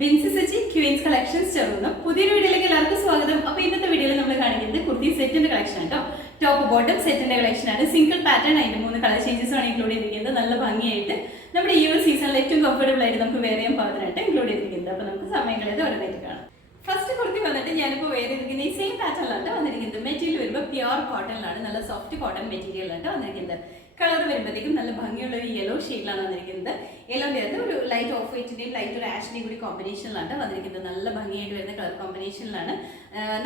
Binsi Sachi Queen's collections ചേർന്ന് പുതിയൊരു വീഡിയോയിലേക്ക് എല്ലാവർക്കും സ്വാഗതം. അപ്പോൾ ഇന്നത്തെ വീഡിയോയിൽ നമ്മൾ കാണിക്കുന്നത് കുർത്തി സെറ്റിന്റെ കളക്ഷൻ ആണ് കേട്ടോ. ടോപ്പ് ബോട്ടം സെറ്റിന്റെ കളക്ഷൻ ആണ്. സിംഗിൾ പാറ്റേൺ അതിന്റെ 3 കളർ ചേഞ്ചസ് ആണ് ഇൻക്ലൂഡ് ചെയ്തിരിക്കുന്നത്. നല്ല ഭംഗിയായിട്ട് നമ്മുടെ ഈ ഒരു സീസണിൽ ഏറ്റവും കംഫർട്ടബിൾ ആയിട്ട് നമുക്ക് വേറെ ചെയ്യാൻ പാകത്തിനായിട്ട് ഇൻക്ലൂഡ് ചെയ്തിരിക്കുന്നത്. അപ്പോൾ നമുക്ക് സമയങ്ങളത് ഓരോന്നായിട്ട് കാണാം. ഫസ്റ്റ് കുർത്തി വന്നിട്ട് ഞാനിപ്പോൾ വേറെ ഇരിക്കുന്ന ഈ സെയിം പാറ്റേണിലാണ് വന്നിരിക്കുന്നത്. മെറ്റീരിയൽ വരുമ്പോൾ പ്യുവർ കോട്ടണിലാണ്, നല്ല സോഫ്റ്റ് കോട്ടൺ മെറ്റീരിയലാണ് വന്നിരിക്കുന്നത്. കളർ വരുമ്പോഴത്തേക്കും നല്ല ഭംഗിയുള്ള ഒരു യെല്ലോ ഷെയ്ഡിലാണ് വന്നിരിക്കുന്നത്. യെല്ലോൻ്റെ അകത്ത് ഒരു ലൈറ്റ് ഓഫ് വൈറ്റിൻ്റെയും ലൈറ്റ് ഒരു ആഷിൻ്റെയും കൂടി കോമ്പിനേഷനിലാണ് വന്നിരിക്കുന്നത്. നല്ല ഭംഗിയായിട്ട് വരുന്ന കളർ കോമ്പിനേഷനിലാണ്,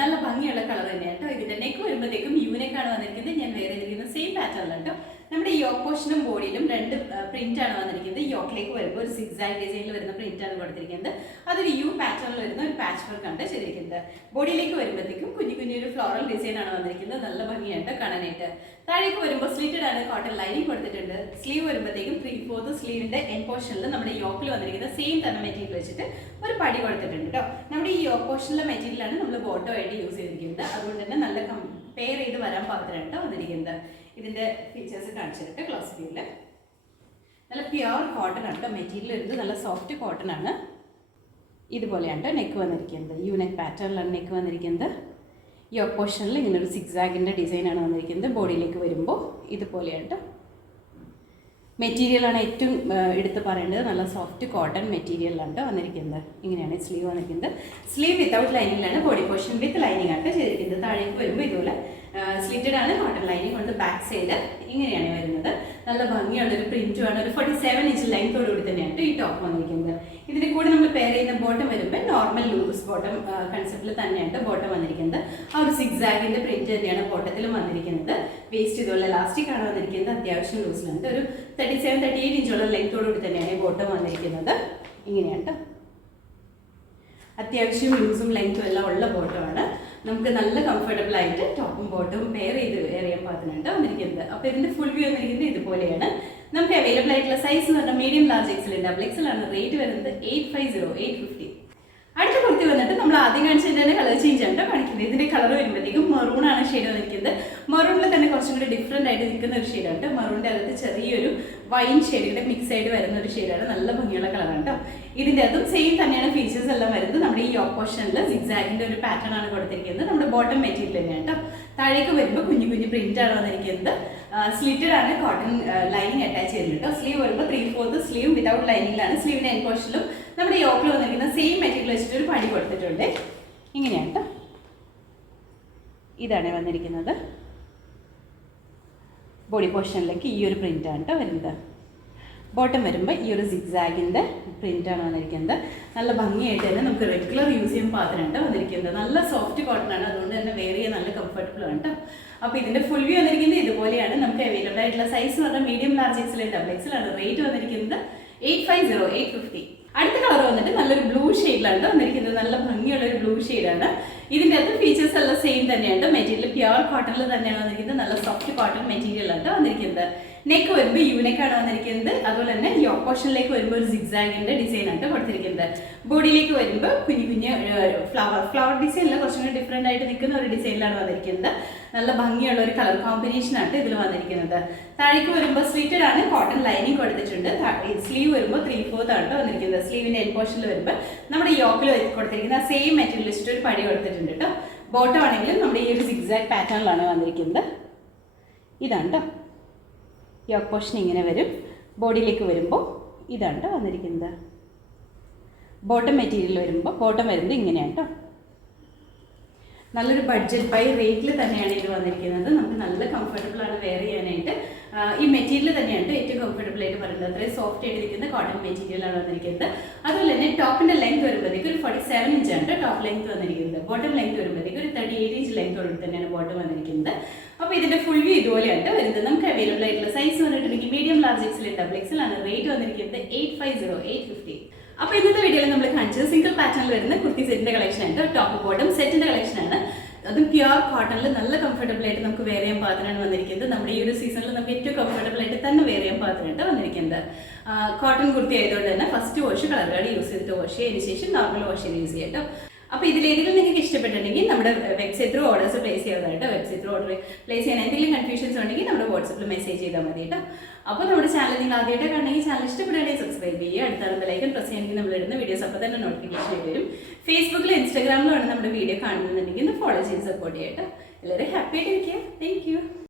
നല്ല ഭംഗിയുള്ള കളർ തന്നെയാണ് കേട്ടോ. ഇതിൻ്റെ നെക്ക് വരുമ്പോഴത്തേക്കും യൂനെക്കാണ് വന്നിരിക്കുന്നത്. ഞാൻ വേറെ ഇരിക്കുന്ന സെയിം പാറ്റേണിലാണ് കേട്ടോ. നമ്മുടെ യോക്ക് പോർഷനും ബോഡിയിലും രണ്ട് പ്രിന്റ് ആണ് വന്നിരിക്കുന്നത്. യോക്കിലേക്ക് വരുമ്പോൾ ഒരു സിക്സാഗ് ഡിസൈനിൽ വരുന്ന പ്രിന്റ് ആണ് കൊടുത്തിരിക്കുന്നത്. അതൊരു യു പാറ്റേണിൽ വരുന്ന ഒരു പാച്ച് വർക്ക് ആണ് ചെയ്തിരിക്കുന്നത്. ബോഡിയിലേക്ക് വരുമ്പോഴത്തേക്കും കുഞ്ഞൊരു ഫ്ലോറൽ ഡിസൈൻ ആണ് വന്നിരിക്കുന്നത്. നല്ല ഭംഗിയായിട്ട് കാണാനായിട്ട്. താഴേക്ക് വരുമ്പോൾ സ്ലിറ്റഡ് ആണ്, കോട്ടൺ ലൈനിങ് കൊടുത്തിട്ടുണ്ട്. സ്ലീവ് വരുമ്പോഴത്തേക്കും 3/4 സ്ലീവിന്റെ എൻ പോർഷനിൽ നമ്മുടെ യോക്കിൽ വന്നിരിക്കുന്ന സെയിം തന്നെ മെറ്റീരിയൽ വെച്ചിട്ട് ഒരു പടി കൊടുത്തിട്ടുണ്ട് കേട്ടോ. നമ്മുടെ ഈ യോക്ക് പോർഷനിലെ മെറ്റീരിയലാണ് നമ്മൾ ബോട്ടോ ആയിട്ട് യൂസ് ചെയ്തിരിക്കുന്നത്. അതുകൊണ്ട് തന്നെ നല്ല കമ്പയർ ചെയ്ത് വരാൻ പാകത്തിനാണ് വന്നിരിക്കുന്നത്. ഇതിന്റെ ഫീച്ചേഴ്സ് കാണിച്ചിട്ട് ക്ലോസ് വ്യൂവിൽ നല്ല പ്യുവർ കോട്ടൺ ആണ് കേട്ടോ. മെറ്റീരിയൽ വരുന്നത് നല്ല സോഫ്റ്റ് കോട്ടൺ ആണ്. ഇതുപോലെയാണ് നെക്ക് വന്നിരിക്കുന്നത്. യൂനെക്ക് പാറ്റേണിലാണ് നെക്ക് വന്നിരിക്കുന്നത്. ഈ പോർഷനിൽ ഇങ്ങനെ ഒരു സിക്സാഗിൻ്റെ ഡിസൈനാണ് വന്നിരിക്കുന്നത്. ബോഡിയിലേക്ക് വരുമ്പോൾ ഇതുപോലെയാണ് മെറ്റീരിയലാണ് ഏറ്റവും എടുത്ത് പറയേണ്ടത്. നല്ല സോഫ്റ്റ് കോട്ടൺ മെറ്റീരിയലാണ് വന്നിരിക്കുന്നത്. ഇങ്ങനെയാണ് സ്ലീവ് വന്നിരിക്കുന്നത്. സ്ലീവ് വിത്തൗട്ട് ലൈനിങ്ങിലാണ്, ബോഡി പോർഷൻ വിത്ത് ലൈനിങ് ആണ് ചെയ്തിരിക്കുന്നത്. താഴേക്ക് വരുമ്പോൾ ഇതുപോലെ സ്ലിറ്റഡ് ആണ്, കോട്ടൺ ലൈനിങ് കൊണ്ട് ബാക്ക് സൈഡ് ഇങ്ങനെയാണ് വരുന്നത്. നല്ല ഭംഗിയുള്ളൊരു പ്രിന്റുമാണ്. ഒരു 47 ഇഞ്ച് ലെങ്ത്തോടുകൂടി തന്നെയാണ് ഈ ടോപ്പ് വന്നിരിക്കുന്നത്. ഇതിൻ്റെ കൂടെ നമ്മൾ പെയർ ചെയ്യുന്ന ബോട്ടം വരുമ്പോൾ നോർമൽ ലൂസ് ബോട്ടം കൺസെപ്റ്റിൽ തന്നെയാണ് ബോട്ടം വന്നിരിക്കുന്നത്. ആ ഒരു സിക്സാഗിൻ്റെ പ്രിന്റ് തന്നെയാണ് ബോട്ടത്തിലും വന്നിരിക്കുന്നത്. വേസ്റ്റ് ഇതുപോലെ ഇലാസ്റ്റിക് ആണ് വന്നിരിക്കുന്നത്. അത്യാവശ്യം ലൂസിലുണ്ട്. ഒരു 37-38 ഇഞ്ചോളം ലെങ്ത്തോടുകൂടി തന്നെയാണ് ഈ ബോട്ടം വന്നിരിക്കുന്നത്. ഇങ്ങനെയാണ് അത്യാവശ്യം ലൂസും ലെങ്ത്തും എല്ലാം ഉള്ള ബോട്ടമാണ്. നമുക്ക് നല്ല കംഫർട്ടബിൾ ആയിട്ട് ടോപ്പും ബോട്ടവും പെയർ ചെയ്ത് ഏറിയ പാകത്തിനാണ് വന്നിരിക്കുന്നത്. അപ്പോൾ ഇതിൻ്റെ ഫുൾ വ്യൂ വന്നിരിക്കുന്നത് ഇതുപോലെയാണ്. നമുക്ക് അവൈലബിൾ ആയിട്ടുള്ള സൈസ് എന്ന് പറഞ്ഞാൽ medium, large, XL, double XL ആണ്. റേറ്റ് വരുന്നത് 850. അടുത്ത കുർത്തി വന്നിട്ട് നമ്മൾ ആദ്യം കാണിച്ചതിൻ്റെ തന്നെ കളർ ചേഞ്ച് ആണ് കാണിക്കുന്നത്. ഇതിൻ്റെ കളർ വരുമ്പോഴത്തേക്കും മെറൂൺ ആണ് ഷെയ്ഡ് വന്നിരിക്കുന്നത്. മെറൂണിൽ തന്നെ കുറച്ചും കൂടി ഡിഫറെൻ്റ് ആയിട്ട് നിൽക്കുന്ന ഒരു ഷെയ്ഡാണ്. മെറൂണിൻ്റെ അകത്ത് ചെറിയൊരു വൈൻ ഷെയ്ഡിൻ്റെ മിക്സ് ആയിട്ട് വരുന്ന ഒരു ഷെയ്ഡാണ്. നല്ല ഭംഗിയുള്ള കളറാണ് കേട്ടോ. ഇതിൻ്റെ അതും സെയിം തന്നെയാണ് ഫീച്ചേഴ്സ് എല്ലാം വരുന്നത്. നമ്മുടെ ഈ യോക്ക് പോർഷനിൽ സിക്സാഗിൻ്റെ ഒരു പാറ്റേൺ ആണ് കൊടുത്തിരിക്കുന്നത്. നമ്മുടെ ബോട്ടം മെറ്റീരിയൽ തന്നെയാണ് കേട്ടോ. താഴേക്ക് വരുമ്പോൾ കുഞ്ഞു പ്രിന്റ് ആണ് വന്നിരിക്കുന്നത്. സ്ലിറ്റഡ് ആണ്, കോട്ടൺ ലൈനിങ് അറ്റാച്ച് ചെയ്തിട്ടുണ്ട് കേട്ടോ. സ്ലീവ് വരുമ്പോൾ 3/4 സ്ലീവ് വിതൗട്ട് ലൈനിങ്ങിലാണ്. സ്ലീവിൻ്റെ എൻ പോർഷനിലും നമ്മുടെ യോക്കിൽ വന്നിരിക്കുന്ന സെയിം മെറ്റീരിയൽ വെച്ചിട്ട് ഒരു പടി കൊടുത്തിട്ടുണ്ട്. ഇങ്ങനെയാണ് കേട്ടോ. ഇതാണ് വന്നിരിക്കുന്നത്. ബോഡി പോർഷനിലേക്ക് ഈ ഒരു പ്രിൻ്റാണ് കേട്ടോ വരുന്നത്. ബോട്ടം വരുമ്പോൾ ഈ ഒരു സിക്സാഗിൻ്റെ പ്രിൻ്റാണ് വന്നിരിക്കുന്നത്. നല്ല ഭംഗിയായിട്ട് തന്നെ നമുക്ക് റെഗുലർ യൂസ് ചെയ്യാൻ പാകത്തിനാണ് വന്നിരിക്കുന്നത്. നല്ല സോഫ്റ്റ് കോട്ടൺ ആണ്, അതുകൊണ്ട് തന്നെ വേറെ നല്ല കംഫർട്ടബിൾ ആണ് കേട്ടോ. അപ്പോൾ ഇതിൻ്റെ ഫുൾ വ്യൂ വന്നിരിക്കുന്നത് ഇതുപോലെയാണ്. നമുക്ക് അവൈലബിൾ ആയിട്ടുള്ള സൈസ് എന്ന് പറഞ്ഞാൽ medium, large, XL, double XL ആണ്. റേറ്റ് വന്നിരിക്കുന്നത് 850. അടുത്ത കളർ വന്നിട്ട് നല്ലൊരു ബ്ലൂ ഷെയ്ഡിലാണ് വന്നിരിക്കുന്നത്. നല്ല ഭംഗിയുള്ള ഒരു ബ്ലൂ ഷെയ്ഡാണ്. ഇതിൻ്റെ അകത്ത് ഫീച്ചേഴ്സ് എല്ലാം സെയിം തന്നെയാണ്. മെറ്റീരിയൽ പ്യുവർ കോട്ടണിൽ തന്നെയാണ് വന്നിരിക്കുന്നത്. നല്ല സോഫ്റ്റ് കോട്ടൺ മെറ്റീരിയലാണ് വന്നിരിക്കുന്നത്. നെക്ക് വരുമ്പോൾ യൂനെക്കാണ് വന്നിരിക്കുന്നത്. അതുപോലെ തന്നെ യോക്ക് പോർഷനിലേക്ക് വരുമ്പോൾ ഒരു സിക്സാഗിൻ്റെ ഡിസൈനാണ് കൊടുത്തിരിക്കുന്നത്. ബോഡിയിലേക്ക് വരുമ്പോൾ കുഞ്ഞു ഫ്ലവർ ഡിസൈനിൽ കുറച്ചും കൂടി ഡിഫറെൻ്റ് ആയിട്ട് നിൽക്കുന്ന ഒരു ഡിസൈനിലാണ് വന്നിരിക്കുന്നത്. നല്ല ഭംഗിയുള്ള ഒരു കളർ കോമ്പിനേഷനാണ് ഇതിൽ വന്നിരിക്കുന്നത്. താഴേക്ക് വരുമ്പോൾ സ്ലിറ്റഡ് ആണ്, കോട്ടൺ ലൈനിങ് കൊടുത്തിട്ടുണ്ട്. സ്ലീവ് വരുമ്പോൾ 3/4 ആണ് വന്നിരിക്കുന്നത്. സ്ലീവിൻ്റെ എൻ പോർഷനിൽ വരുമ്പോൾ നമ്മുടെ യോക്കിൽ കൊടുത്തിരിക്കുന്ന സെയിം മെറ്റീരിയൽ വെച്ചിട്ട് ഒരു പടി കൊടുത്തിട്ടുണ്ട് കേട്ടോ. ബോട്ടം ആണെങ്കിലും നമ്മുടെ ഈ ഒരു സിക്സാഗ് പാറ്റേണിലാണ് വന്നിരിക്കുന്നത്. ഇതാണ് കേട്ടോ. യോക്ക് പോർഷൻ ഇങ്ങനെ വരും. ബോഡിയിലേക്ക് വരുമ്പോൾ ഇതാണ് വന്നിരിക്കുന്നത്. ബോട്ടം മെറ്റീരിയൽ വരുമ്പോൾ ബോട്ടം വരുന്നത് ഇങ്ങനെയാണ് കേട്ടോ. നല്ലൊരു ബഡ്ജറ്റ് ബൈ റേറ്റിൽ തന്നെയാണ് ഇത് വന്നിരിക്കുന്നത്. നമുക്ക് നല്ല കംഫർട്ടബിൾ ആണ് വെയർ ചെയ്യാനായിട്ട്. ഈ മെറ്റീരിയൽ തന്നെയാണ് ഏറ്റവും കംഫർട്ടബിൾ ആയിട്ട് പറയുന്നത്. അത്രയും സോഫ്റ്റ് ആയിട്ടിരിക്കുന്ന കോട്ടൺ മെറ്റീരിയലാണ് വന്നിരിക്കുന്നത്. അതുപോലെ തന്നെ ടോപ്പിൻ്റെ ലെങ്ത് വരുമ്പോഴത്തേക്ക് ഒരു 47 ഇഞ്ചാണ് ടോപ്പ് ലെങ്ത് വന്നിരിക്കുന്നത്. ബോട്ടം ലെങ്ത് വരുമ്പോഴത്തേക്ക് ഒരു 38 ഇഞ്ച് ലെങ്തോട് തന്നെയാണ് ബോട്ടം വന്നിരിക്കുന്നത്. അപ്പോൾ ഇതിൻ്റെ ഫുൾ വ്യൂ ഇതുപോലെയാണ് വരുന്നത്. നമുക്ക് അവൈലബിൾ ആയിട്ടുള്ള സൈസ് വന്നിട്ടുണ്ടെങ്കിൽ medium, large, XL, double XL ആണ്. റേറ്റ് വന്നിരിക്കുന്നത് 850. അപ്പോൾ ഇന്നത്തെ വീഡിയോയിൽ നമ്മൾ കാണിച്ചത് സിംഗിൾ പാറ്റേണിൽ വരുന്ന കുർത്തി സെറ്റിൻ്റെ കളക്ഷൻ ആണ്. ടോപ്പ് ബോട്ടം സെറ്റിൻ്റെ കളക്ഷൻ ആണ്. അതും പ്യുവർ കോട്ടണിൽ നല്ല കംഫർട്ടബിൾ ആയിട്ട് നമുക്ക് വെയർ ചെയ്യാൻ പാകത്തിനാണ് വന്നിരിക്കുന്നത്. നമ്മുടെ ഈ ഒരു സീസണിൽ നമുക്ക് ഏറ്റവും കംഫർട്ടബിൾ ആയിട്ട് തന്നെ വെയർ ചെയ്യാൻ പാകത്തിനായിട്ട് വന്നിരിക്കുന്നത്. കോട്ടൺ കുർത്തി ആയതുകൊണ്ട് തന്നെ first wash colour card use ചെയ്തിട്ട് വാഷ് ചെയ്തതിന് ശേഷം നോർമൽ വാഷ് ചെയ്ത് യൂസ് ചെയ്യാം കേട്ടോ. അപ്പോൾ ഇതിലേതെങ്കിലും നിങ്ങൾക്ക് ഇഷ്ടപ്പെട്ടിട്ടുണ്ടെങ്കിൽ നമ്മുടെ വെബ്സൈറ്റ് ത്രൂ ഓർഡേഴ്സ് പ്ലേസ് ചെയ്യാവുന്നതായിട്ട്. വെബ്സൈറ്റ് ത്രൂ ഓർഡർ പ്ലേസ് ചെയ്യാൻ എന്തെങ്കിലും കൺഫ്യൂഷൻസ് ഉണ്ടെങ്കിൽ നമ്മുടെ വാട്സപ്പിൽ മെസ്സേജ് ചെയ്താൽ മതി കേട്ടോ. അപ്പോൾ നമ്മുടെ ചാനൽ നിങ്ങൾ ആദ്യമായിട്ട് കാണണമെങ്കിൽ ചാനൽ ഇഷ്ടപ്പെടുകയാണെങ്കിൽ സബ്സ്ക്രൈബ് ചെയ്യുക. അടുത്ത ലൈക്കൻ പ്രസ് ചെയ്യണമെങ്കിൽ നമ്മൾ ഇടുന്ന വീഡിയോസ് അപ്പോൾ തന്നെ നോട്ടിഫിക്കേഷൻ വരും. ഫേസ്ബുക്കിലും ഇൻസ്റ്റാഗ്രാമിലുമാണ് നമ്മുടെ വീഡിയോ കാണുന്നുണ്ടെങ്കിൽ ഒന്ന് ഫോളോ ചെയ്ത് സപ്പോർട്ട് ചെയ്യാം കേട്ടോ. എല്ലാവരും ഹാപ്പി ആയിട്ട് ഇരിക്കുക. Thank you.